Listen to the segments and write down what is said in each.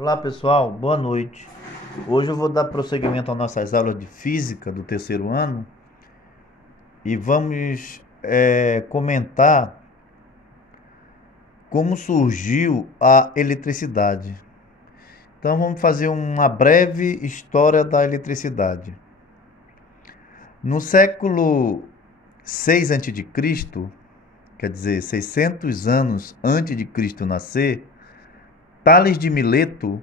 Olá pessoal, boa noite. Hoje eu vou dar prosseguimento às nossas aulas de física do terceiro ano e vamos comentar como surgiu a eletricidade. Então vamos fazer uma breve história da eletricidade. No século 6 a.C., quer dizer, 600 anos antes de Cristo nascer, Tales de Mileto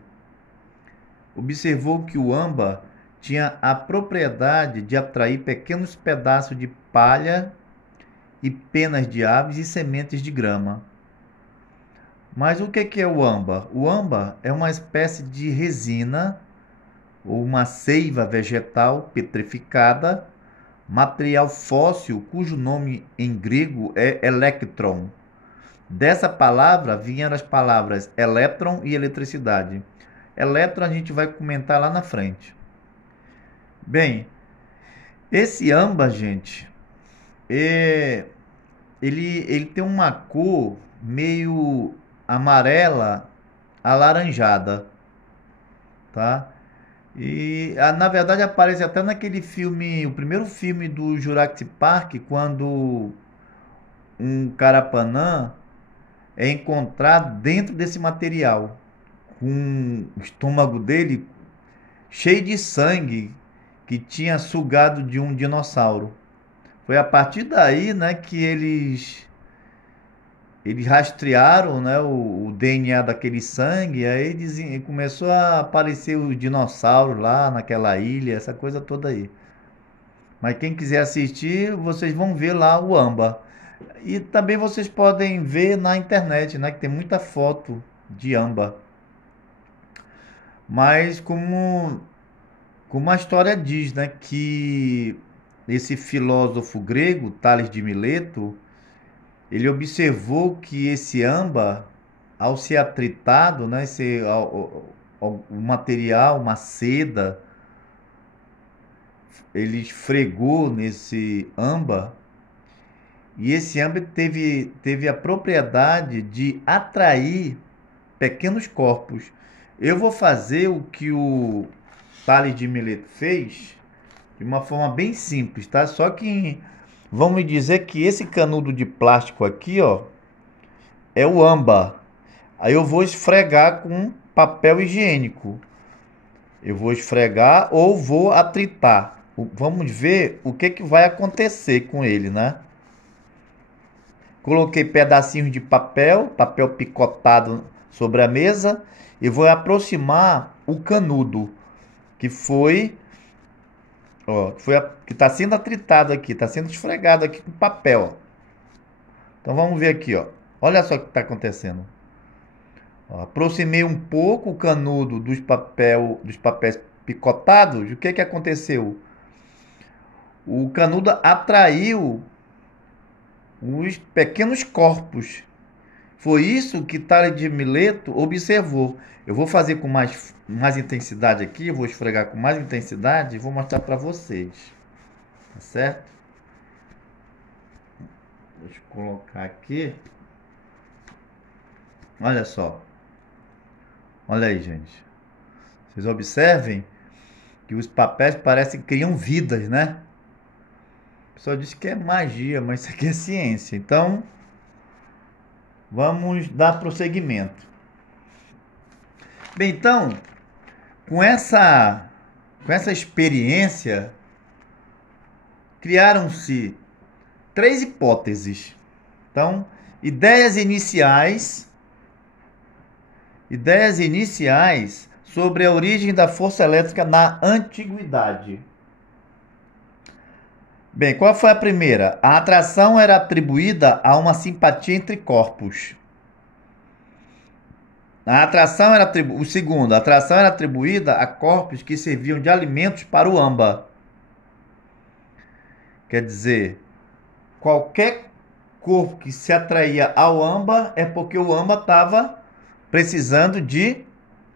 observou que o âmbar tinha a propriedade de atrair pequenos pedaços de palha e penas de aves e sementes de grama. Mas o que é o âmbar? O âmbar é uma espécie de resina ou uma seiva vegetal petrificada, material fóssil cujo nome em grego é electron. Dessa palavra vieram as palavras elétron e eletricidade. Elétron a gente vai comentar lá na frente. Bem, esse âmbar, gente, ele tem uma cor meio amarela alaranjada, tá? E na verdade aparece até naquele filme, o primeiro filme do Jurassic Park, quando um carapanã é encontrado dentro desse material, com o estômago dele cheio de sangue que tinha sugado de um dinossauro. Foi a partir daí, né, que eles rastrearam, né, o DNA daquele sangue, aí começou a aparecer os dinossauros lá naquela ilha, essa coisa toda aí. Mas quem quiser assistir, vocês vão ver lá o âmbar. E também vocês podem ver na internet, né, que tem muita foto de âmbar. Mas como a história diz, né, que esse filósofo grego, Tales de Mileto, ele observou que esse âmbar, ao ser atritado, né, o material, uma seda, ele esfregou nesse âmbar, e esse âmbar teve a propriedade de atrair pequenos corpos. Eu vou fazer o que o Tales de Mileto fez de uma forma bem simples, tá? Só que vamos dizer que esse canudo de plástico aqui, ó, é o âmbar. Aí eu vou esfregar com papel higiênico. Eu vou esfregar ou vou atritar. Vamos ver o que vai acontecer com ele, né? Coloquei pedacinhos de papel picotado sobre a mesa e vou aproximar o canudo que que está sendo atritado aqui, está sendo esfregado aqui com papel. Ó. Então vamos ver aqui, ó. Olha só o que está acontecendo. Ó, aproximei um pouco o canudo dos papéis picotados. O que aconteceu? O canudo atraiu os pequenos corpos. Foi isso que Tales de Mileto observou. Eu vou fazer com mais intensidade aqui, vou esfregar com mais intensidade e vou mostrar para vocês. Tá certo? Deixa eu colocar aqui. Olha só. Olha aí, gente. Vocês observem que os papéis parecem que criam vidas, né? O pessoal disse que é magia, mas isso aqui é ciência. Então, vamos dar prosseguimento. Bem, então, com essa experiência, criaram-se três hipóteses. Então, ideias iniciais sobre a origem da força elétrica na antiguidade. Bem, qual foi a primeira? A atração era atribuída a uma simpatia entre corpos. O segundo, a atração era atribuída a corpos que serviam de alimentos para o âmbar. Quer dizer, qualquer corpo que se atraía ao âmbar é porque o âmbar estava precisando de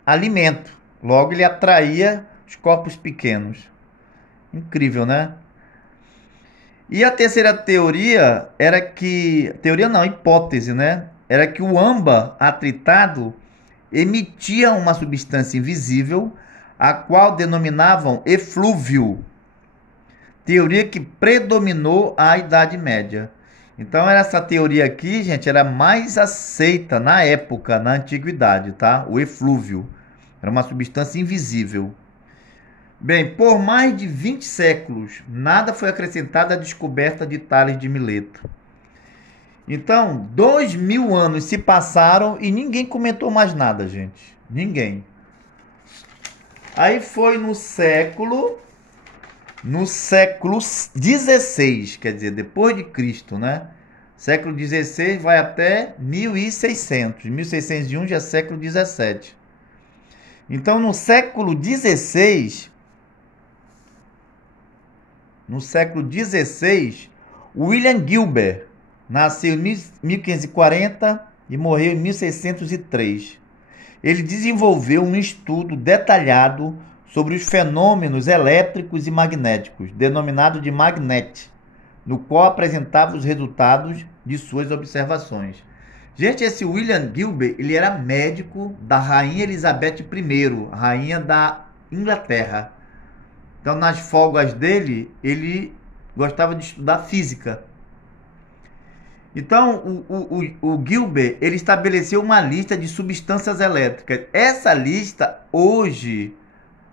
alimento. Logo, ele atraía os corpos pequenos. Incrível, né? E a terceira teoria era que... Teoria não, hipótese, né? Era que o âmbar atritado emitia uma substância invisível, a qual denominavam eflúvio, teoria que predominou a Idade Média. Então, essa teoria aqui, gente, era mais aceita na época, na antiguidade, tá? O eflúvio era uma substância invisível. Bem, por mais de 20 séculos, nada foi acrescentado à descoberta de Tales de Mileto. Então, 2000 anos se passaram e ninguém comentou mais nada, gente. Ninguém. Aí foi no século XVI, quer dizer, depois de Cristo, né? Século XVI vai até 1600. 1601 já é século XVII. Então, no século XVI, William Gilbert nasceu em 1540 e morreu em 1603. Ele desenvolveu um estudo detalhado sobre os fenômenos elétricos e magnéticos, denominado de magnet, no qual apresentava os resultados de suas observações. Gente, esse William Gilbert, ele era médico da Rainha Elizabeth I, rainha da Inglaterra. Então, nas folgas dele, ele gostava de estudar física. Então, o Gilbert, ele estabeleceu uma lista de substâncias elétricas. Essa lista, hoje,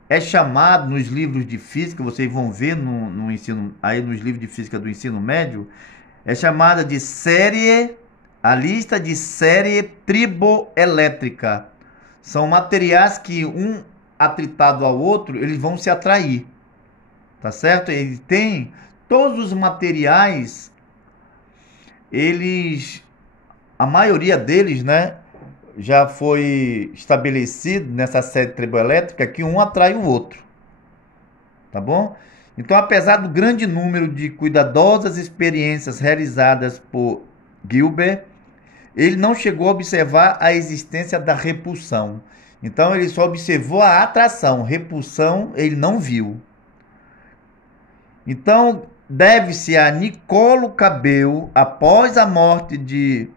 é chamada, nos livros de física, vocês vão ver no ensino, aí nos livros de física do ensino médio, é chamada de a lista de série triboelétrica. São materiais que, um atritado ao outro, eles vão se atrair. Tá certo? Ele tem todos os materiais, a maioria deles, né, já foi estabelecido nessa série triboelétrica que um atrai o outro. Tá bom? Então, apesar do grande número de cuidadosas experiências realizadas por Gilbert, ele não chegou a observar a existência da repulsão. Então, ele só observou a atração. Repulsão, ele não viu. Então, deve-se a Niccolo Cabel, após a morte de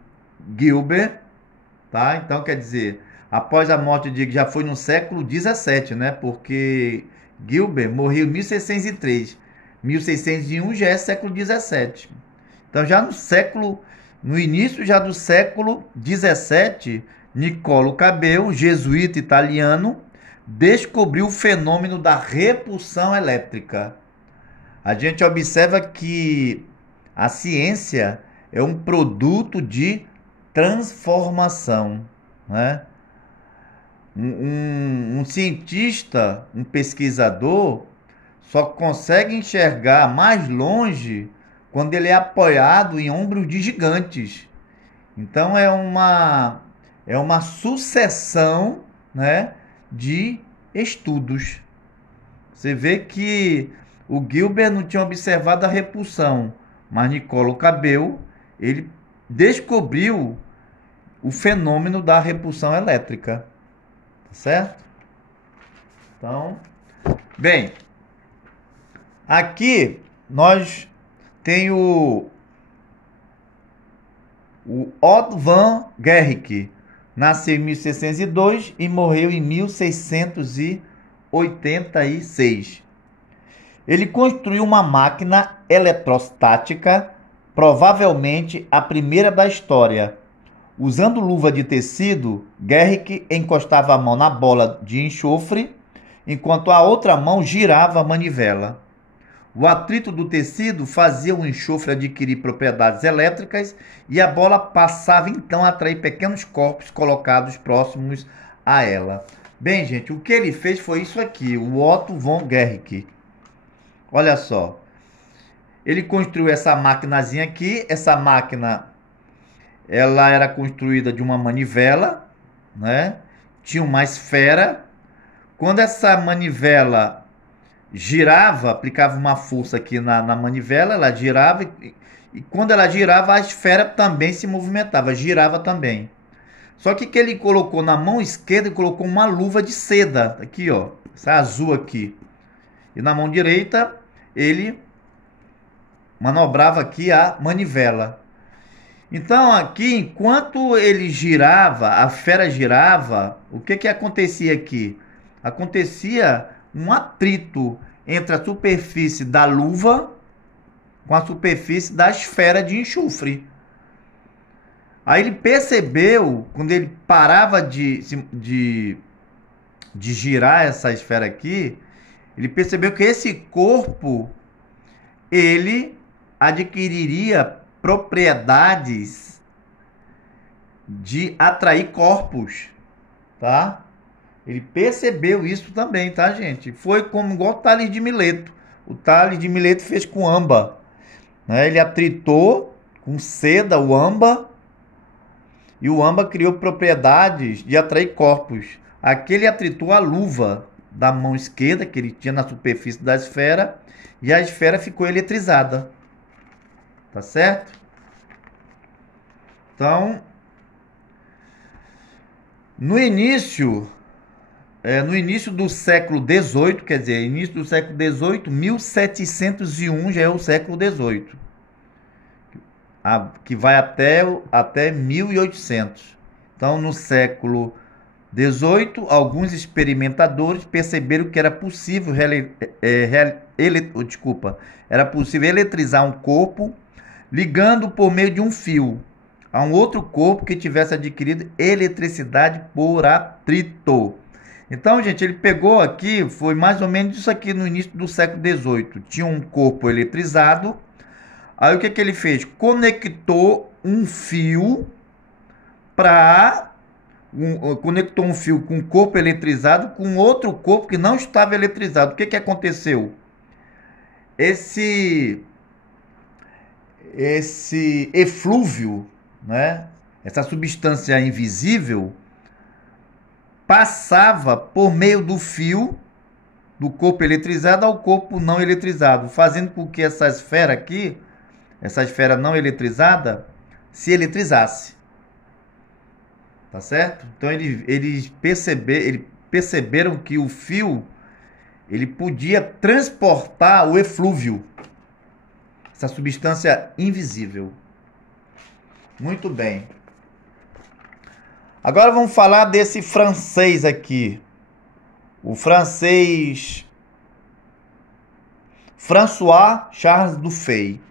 Gilbert, tá? Então, quer dizer, após a morte de já foi no século XVII, né? Porque Gilbert morreu em 1603. 1601 já é século XVII. Então, já no início já do século XVII, Niccolo Cabel, jesuíta italiano, descobriu o fenômeno da repulsão elétrica. A gente observa que a ciência é um produto de transformação, né? Um cientista, um pesquisador, só consegue enxergar mais longe quando ele é apoiado em ombros de gigantes. Então é uma sucessão, né, de estudos. Você vê que o Gilbert não tinha observado a repulsão, mas Niccolo Cabel, ele descobriu o fenômeno da repulsão elétrica. Tá certo? Então, bem, aqui nós tem o Otto von Guericke, nasceu em 1602 e morreu em 1686. Ele construiu uma máquina eletrostática, provavelmente a primeira da história. Usando luva de tecido, Guericke encostava a mão na bola de enxofre, enquanto a outra mão girava a manivela. O atrito do tecido fazia o enxofre adquirir propriedades elétricas e a bola passava então a atrair pequenos corpos colocados próximos a ela. Bem, gente, o que ele fez foi isso aqui, o Otto von Guericke. Olha só, ele construiu essa maquinazinha aqui. Essa máquina, ela era construída de uma manivela, né? Tinha uma esfera. Quando essa manivela girava, aplicava uma força aqui na manivela, ela girava e quando ela girava, a esfera também se movimentava, girava também. Só que ele colocou na mão esquerda e colocou uma luva de seda, aqui ó, essa azul aqui. E na mão direita, ele manobrava aqui a manivela. Então, aqui, enquanto ele girava, a fera girava, o que que acontecia aqui? Acontecia um atrito entre a superfície da luva com a superfície da esfera de enxofre. Aí ele percebeu, quando ele parava de girar essa esfera aqui, ele percebeu que esse corpo, ele adquiriria propriedades de atrair corpos, tá? Ele percebeu isso também, tá, gente? Foi como igual o Tales de Mileto. O Tales de Mileto fez com âmbar, né? Ele atritou com seda o âmbar e o âmbar criou propriedades de atrair corpos. Aqui ele atritou a luva da mão esquerda que ele tinha na superfície da esfera e a esfera ficou eletrizada. Tá certo? Então, no início do século XVIII, quer dizer, início do século XVIII, 1701 já é o século XVIII, que vai até 1800. Então, no século XVIII, alguns experimentadores perceberam que era possível era possível eletrizar um corpo ligando por meio de um fio a um outro corpo que tivesse adquirido eletricidade por atrito. Então, gente, ele pegou aqui, foi mais ou menos isso aqui no início do século XVIII. Tinha um corpo eletrizado. Aí o que que ele fez? Conectou um fio conectou um fio com um corpo eletrizado com outro corpo que não estava eletrizado. O que que aconteceu? Esse eflúvio, né? Essa substância invisível passava por meio do fio do corpo eletrizado ao corpo não eletrizado, fazendo com que essa esfera aqui, essa esfera não eletrizada, se eletrizasse. Tá certo? Então eles perceberam que o fio ele podia transportar o eflúvio, essa substância invisível. Muito bem. Agora vamos falar desse francês aqui. O francês François Charles Dufay.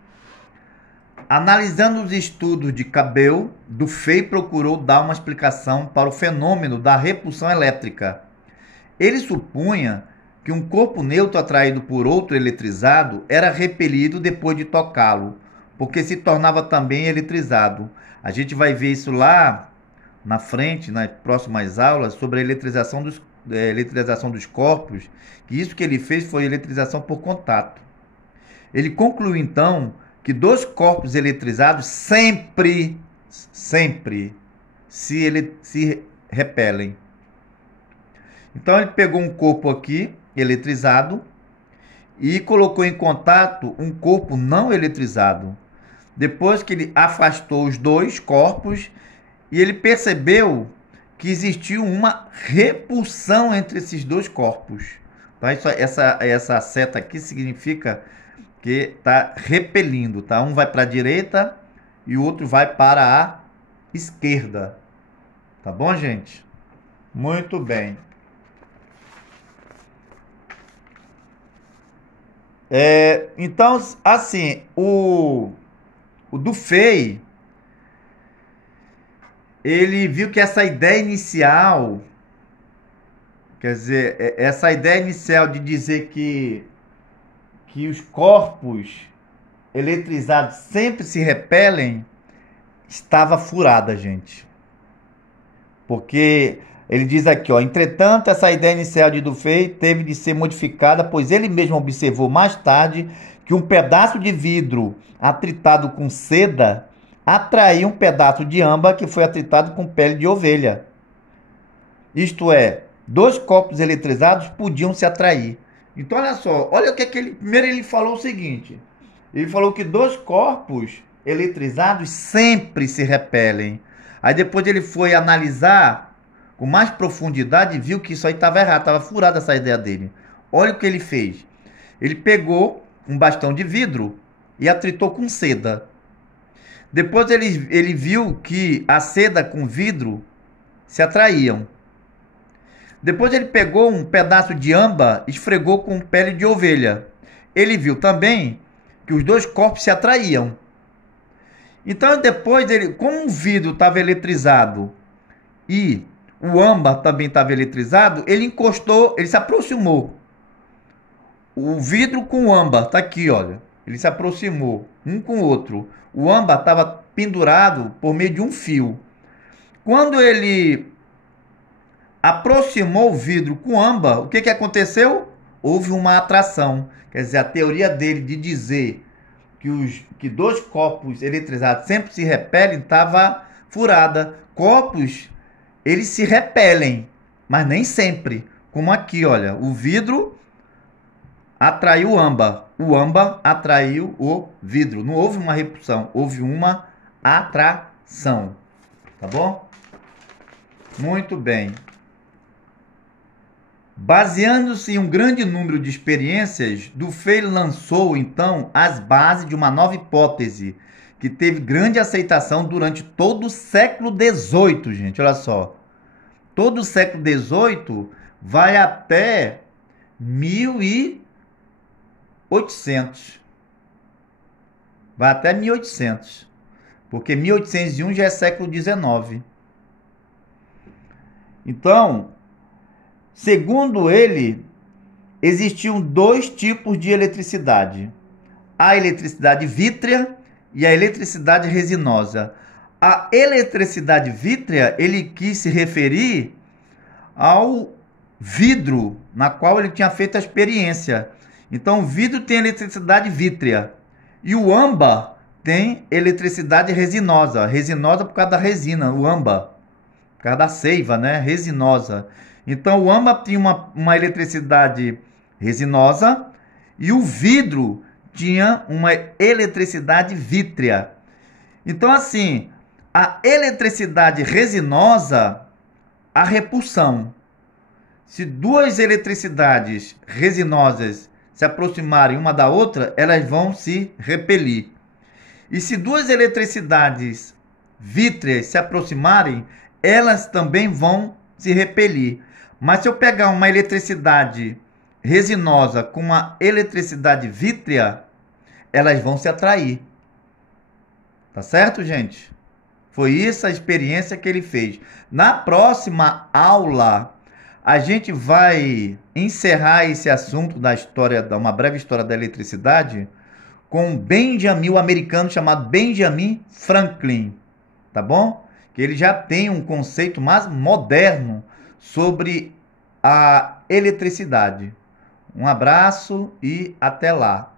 Analisando os estudos de Cabel, Dufay procurou dar uma explicação para o fenômeno da repulsão elétrica. Ele supunha que um corpo neutro atraído por outro eletrizado era repelido depois de tocá-lo, porque se tornava também eletrizado. A gente vai ver isso lá na frente, nas próximas aulas, sobre a eletrização dos corpos, que isso que ele fez foi eletrização por contato. Ele concluiu então que dois corpos eletrizados sempre se repelem. Então ele pegou um corpo aqui eletrizado e colocou em contato um corpo não eletrizado. Depois que ele afastou os dois corpos, e ele percebeu que existiu uma repulsão entre esses dois corpos. Então, essa seta aqui significa que está repelindo, tá? Um vai para a direita e o outro vai para a esquerda. Tá bom, gente? Muito bem. Então, assim, o Dufay, ele viu que essa ideia inicial, quer dizer, essa ideia inicial de dizer que os corpos eletrizados sempre se repelem, estava furada, gente. Porque ele diz aqui, ó, entretanto, essa ideia inicial de Dufay teve de ser modificada, pois ele mesmo observou mais tarde que um pedaço de vidro atritado com seda atraía um pedaço de âmbar que foi atritado com pele de ovelha. Isto é, dois corpos eletrizados podiam se atrair. Então, olha só, olha o que ele... Primeiro ele falou o seguinte, ele falou que dois corpos eletrizados sempre se repelem. Aí depois ele foi analisar com mais profundidade e viu que isso aí estava errado, estava furada essa ideia dele. Olha o que ele fez. Ele pegou um bastão de vidro e atritou com seda. Depois ele viu que a seda com vidro se atraíam. Depois ele pegou um pedaço de âmbar e esfregou com pele de ovelha. Ele viu também que os dois corpos se atraíam. Então depois como o vidro estava eletrizado e o âmbar também estava eletrizado, ele encostou, ele se aproximou. O vidro com o âmbar, tá aqui, olha. Ele se aproximou um com o outro. O âmbar estava pendurado por meio de um fio. Quando ele aproximou o vidro com o âmbar, o que aconteceu? Houve uma atração. Quer dizer, a teoria dele de dizer que dois corpos eletrizados sempre se repelem estava furada. Corpos, eles se repelem, mas nem sempre. Como aqui, olha, o vidro atraiu o âmbar atraiu o vidro. Não houve uma repulsão, houve uma atração. Tá bom? Muito bem. Baseando-se em um grande número de experiências, Dufay lançou então as bases de uma nova hipótese que teve grande aceitação durante todo o século XVIII, gente. Olha só. Todo o século XVIII vai até 1800. Vai até 1800. Porque 1801 já é século XIX. Então, segundo ele, existiam dois tipos de eletricidade. A eletricidade vítrea e a eletricidade resinosa. A eletricidade vítrea, ele quis se referir ao vidro na qual ele tinha feito a experiência. Então, o vidro tem eletricidade vítrea e o âmbar tem eletricidade resinosa. Resinosa por causa da resina, o âmbar. Por causa da seiva, né? Resinosa. Então, o âmbar tinha uma eletricidade resinosa e o vidro tinha uma eletricidade vítrea. Então, assim, a eletricidade resinosa, a repulsão. Se duas eletricidades resinosas se aproximarem uma da outra, elas vão se repelir. E se duas eletricidades vítreas se aproximarem, elas também vão se repelir. Mas se eu pegar uma eletricidade resinosa com uma eletricidade vítrea, elas vão se atrair. Tá certo, gente? Foi isso a experiência que ele fez. Na próxima aula, a gente vai encerrar esse assunto da história, uma breve história da eletricidade, com o americano chamado Benjamin Franklin. Tá bom? Que ele já tem um conceito mais moderno sobre a eletricidade. Um abraço e até lá.